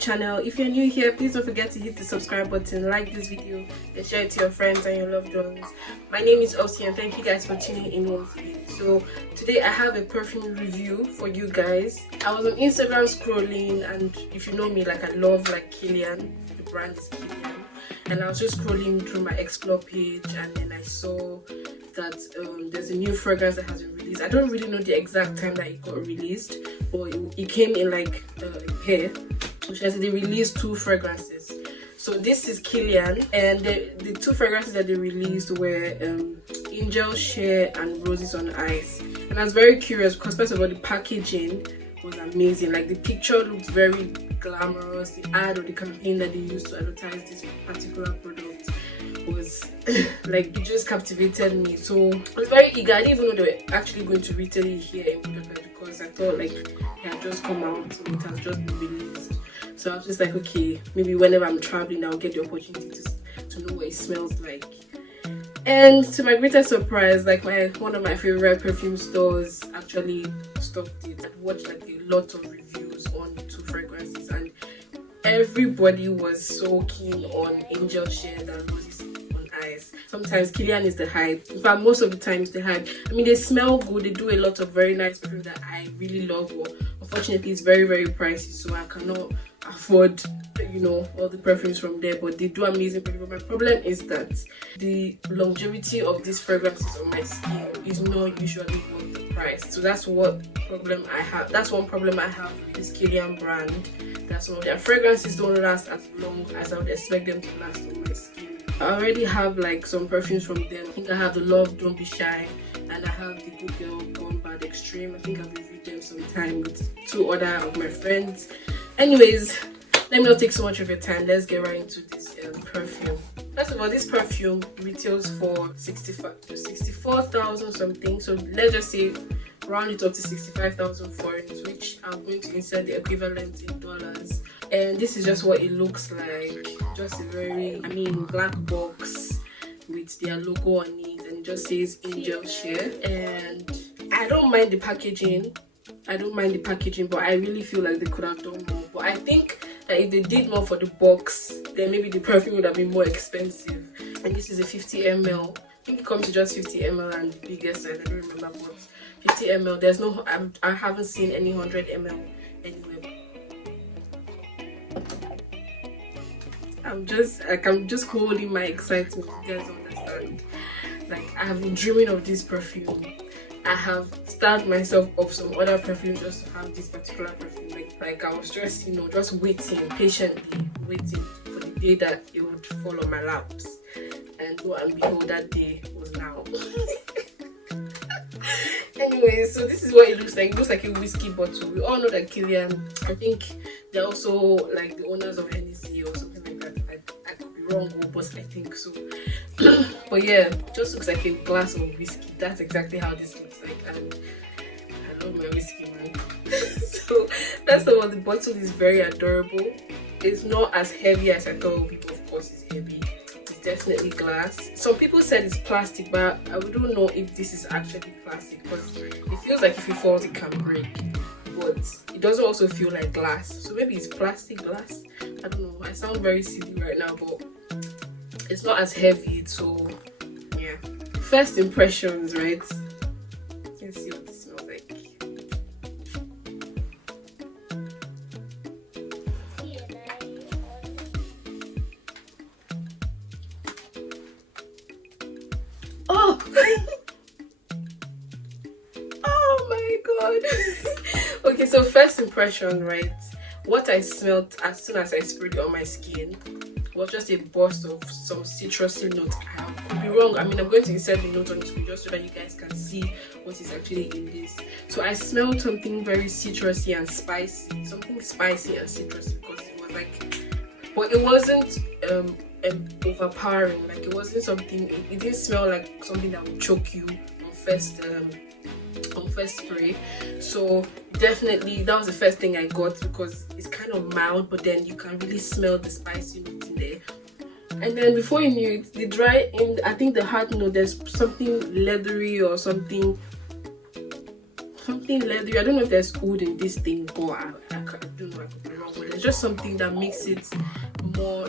channel. If you're new here, please don't forget to hit the subscribe button, like this video, and share it to your friends and your loved ones. My name is Obsy and thank you guys for tuning in once again. So today I have a perfume review for you guys. I was on Instagram scrolling, and if you know me, like I love like Kilian, the brand is Kilian, and I was just scrolling through my explore page, and then I saw that there's a new fragrance that has been released. I don't really know the exact time that it got released, but it came in like a pair, which has they released 2 fragrances. So this is Kilian, and the 2 fragrances that they released were Angels Share and Roses on Ice. And I was very curious because first of all, the packaging was amazing. Like the picture looked very glamorous. The ad or the campaign that they used to advertise this particular product was like, it just captivated me. So I was very eager. I didn't even know they were actually going to retail it here in Budapest because I thought like it had just come out, so it has just been released. So I was just like, okay, maybe whenever I'm traveling I'll get the opportunity to know what it smells like. And to my greatest surprise, like one of my favorite perfume stores actually stocked it. I watched like a lot of reviews on the 2 fragrances, and everybody was so keen on Angels Share and Roses on Ice. Sometimes Kilian is the hype. In fact, most of the times the hype. I mean, they smell good. They do a lot of very nice perfume that I really love. But unfortunately, it's very, very pricey, so I cannot afford, you know, all the perfumes from there. But they do amazing perfume. But my problem is that the longevity of these fragrances on my skin is not usually worth the price. So that's what problem I have. That's one problem I have with this Kilian brand. That some of their fragrances don't last as long as I would expect them to last on my skin. I already have like some perfumes from them. I think I have the Love Don't Be Shy, and I have the Good Girl Gone Bad Extreme. I think I've reviewed them sometime with 2 other of my friends. Anyways, let me not take so much of your time. Let's get right into this perfume. First of all, this perfume retails for 64,000 something. So let's just say round it up to 65,000 foreigns, which I'm going to insert the equivalent in dollars. And this is just what it looks like. Just a very, black box with their logo on it, and it just says Angels Share. And I don't mind the packaging. But I really feel like they could have done more. But I think that if they did more for the box, then maybe the perfume would have been more expensive. And this is a 50 ml. I think it comes to just 50 ml and the biggest size. I don't remember, but 50 ml. There's no, I haven't seen any 100 ml anywhere. I'm just holding my excitement. You guys understand? Like, I have been dreaming of this perfume. I have starved myself of some other perfume just to have this particular perfume. Like I was just, just waiting, patiently waiting for the day that it would fall on my laps. And lo and behold, that day was now. Anyway, so this is what it looks like. It looks like a whiskey bottle. We all know that Kilian, I think they're also like the owners of Hennessy or something like that. I could be wrong, but I think so. But yeah, it just looks like a glass of whiskey. That's exactly how this looks like, and I love my whiskey, man. So first of all, the bottle is very adorable. It's not as heavy as I thought. People, of course, it's heavy. It's definitely glass. Some people said it's plastic, but I don't know if this is actually plastic because it feels like if it falls, it can break. But it doesn't also feel like glass. So maybe it's plastic glass. I don't know. I sound very silly right now, but it's not as heavy. So yeah. First impressions, right? Let's see what this smells like. Oh! Oh my god! Okay, so first impression, right? What I smelled as soon as I sprayed it on my skin was just a burst of some citrusy note. I could be wrong. I'm going to insert the note on the screen just so that you guys can see what is actually in this. So I smelled something very citrusy and spicy. Something spicy and citrusy because it was like, but it wasn't overpowering. Like it wasn't something, it didn't smell like something that would choke you on first spray. So definitely that was the first thing I got because it's kind of mild, but then you can really smell the spicy note in there. And then before you knew it, the dry end, I think the hard note, there's something leathery or something leathery. I don't know if there's wood in this thing, but I don't know, I could be wrong, but There's just something that makes it more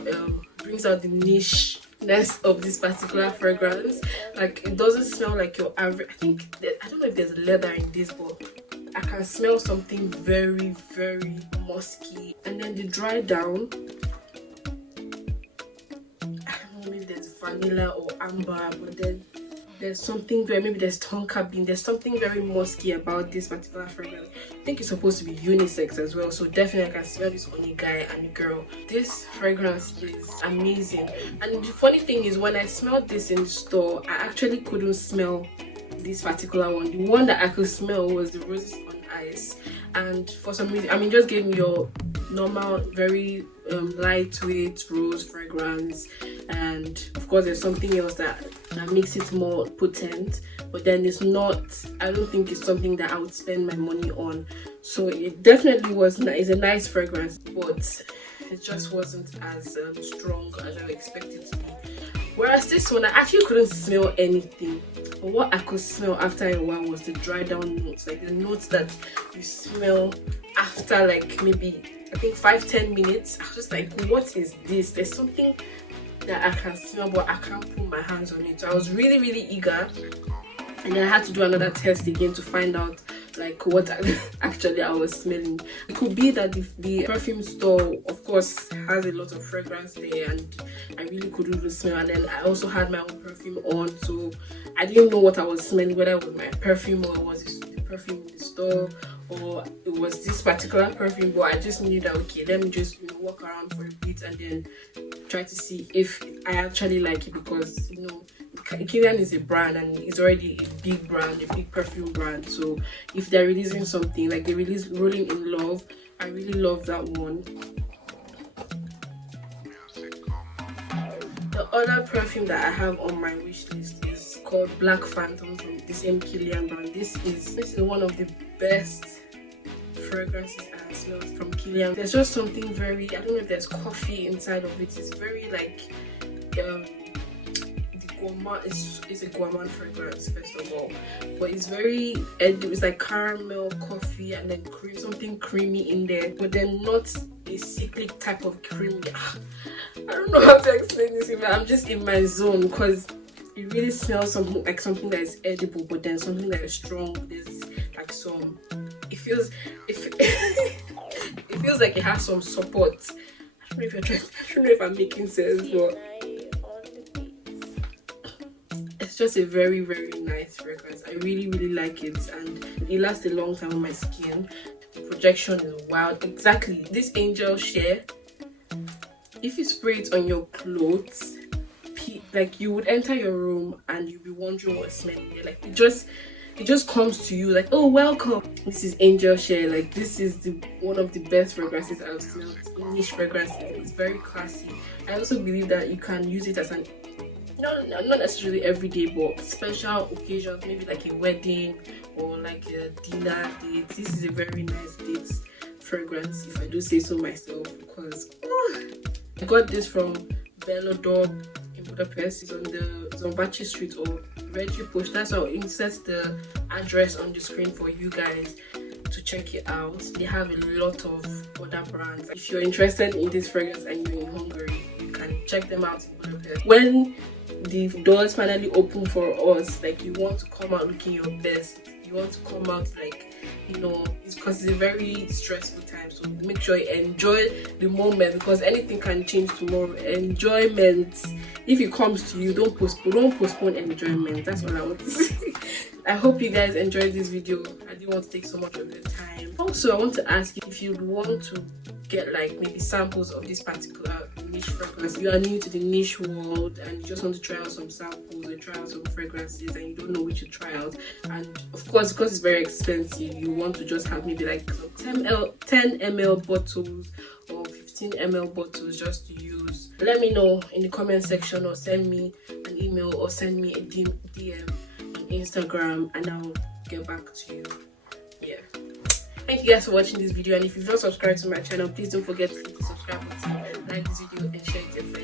brings out the nicheness of this particular fragrance. Like, it doesn't smell like your average. I don't know if there's leather in this, but I can smell something very, very musky. And then the dry down, I don't know if there's vanilla or amber, but then there's something where maybe there's tonka bean. There's something very musky about this particular fragrance. I think it's supposed to be unisex as well, so definitely I can smell this on a guy and a girl. This fragrance is amazing. And the funny thing is, when I smelled this in the store, I actually couldn't smell this particular one. The one that I could smell was the Roses on Ice, and for some reason, I mean, just gave me your normal, very lightweight rose fragrance, and of course there's something else that makes it more potent, but then it's not, I don't think it's something that I would spend my money on. So it definitely was it's a nice fragrance, but it just wasn't as strong as I expected it to be. Whereas this one, I actually couldn't smell anything, but what I could smell after a while was the dry down notes, like the notes that you smell after like maybe, I think, 5-10 minutes. I was just like, what is this? There's something that I can smell, but I can't put my hands on it. So I was really, really eager, and then I had to do another test again to find out like what actually I was smelling. It could be that the perfume store, of course, has a lot of fragrance there, and I really couldn't even smell. And then I also had my own perfume on, so I didn't know what I was smelling, whether it was my perfume or was it the perfume in the store, or it was this particular perfume. But I just knew that, okay, let me just walk around for a bit and then try to see if I actually like it, because Kilian is a brand, and it's already a big brand, a big perfume brand. So if they're releasing something, like they released Rolling in Love, I really love that one. The other perfume that I have on my wish list is called Black Phantom from the same Kilian brand. This is one of the best fragrances I have smelled from Kilian. There's just something very, I don't know if there's coffee inside of it. It's very like it's a gourmand fragrance, first of all, but it's very it's like caramel, coffee, and then something creamy in there, but then not a cyclic type of cream. I don't know how to explain this, but I'm just in my zone, because it really smells something that is edible, but then something that is strong. There's like some, it feels like it has some support. I don't know if I'm making sense, but it's just a very, very nice fragrance. I really, really like it, and it lasts a long time on my skin. The projection is wild. Exactly, this Angel Share, if you spray it on your clothes, like you would enter your room and you'd be wondering what's smelling there. Like it just comes to you like, oh, welcome. This is Angel Share. Like, this is one of the best fragrances I've smelled. Niche fragrances. It's very classy. I also believe that you can use it as not necessarily every day, but special occasions, maybe like a wedding or like a dinner date. This is a very nice date fragrance, if I do say so myself, because I got this from Belodor in Budapest. It's on Bachi Street or Reggie Push. That's how I'll insert the address on the screen for you guys to check it out. They have a lot of other brands. If you're interested in this fragrance and you're in Hungary, you can check them out in Budapest. When the doors finally open for us, like, you want to come out looking your best. You want to come out like, it's because it's a very stressful time, so make sure you enjoy the moment, because anything can change tomorrow. Enjoyment, if it comes to you, don't postpone enjoyment. That's all I want to say. I hope you guys enjoyed this video. I didn't want to take so much of your time. Also, I want to ask you if you'd want to get like maybe samples of this particular niche fragrance. You are new to the niche world and you just want to try out some samples or try out some fragrances and you don't know which to try out, and of course, because it's very expensive, you want to just have maybe like 10 ml bottles or 15 ml bottles just to use. Let me know in the comment section, or send me an email, or send me a DM on Instagram, and I'll get back to you. Yeah, thank you guys for watching this video, and if you've not subscribed to my channel, please don't forget to hit the subscribe button, like this video, and share it with your friends.